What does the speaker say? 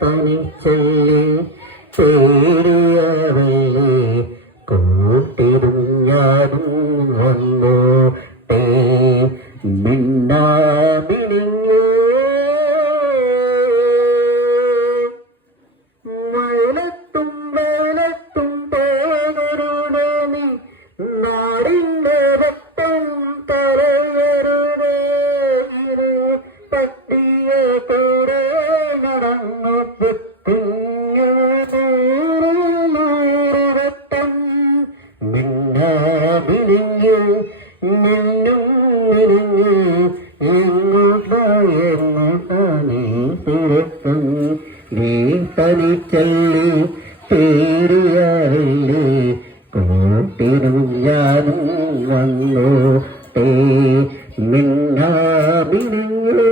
തനിച്ചല്ലേ തേടിയവല്ലേ കൂട്ടിടും ഞാനും വന്നോട്ടെ മിന്നാമിനിങ്ങോ മഴലത്തും വേലത്തും തേടരുതേ നീ നാടിൻ്റെ രക്തം തരയരുതേ പട്ടിയ കൂടെ നടന്നു വട്ടം മിന്നാമിനിങ്ങ് മിന്നും മിനിങ്ങ് എങ്ങോട്ടാണീ തിരക്കം നീ തനിച്ചല്ലേ തേടിയല്ലേ കൂട്ടിനും ഞാനും വന്നോട്ടെ മിന്നാമിനിങ്ങ്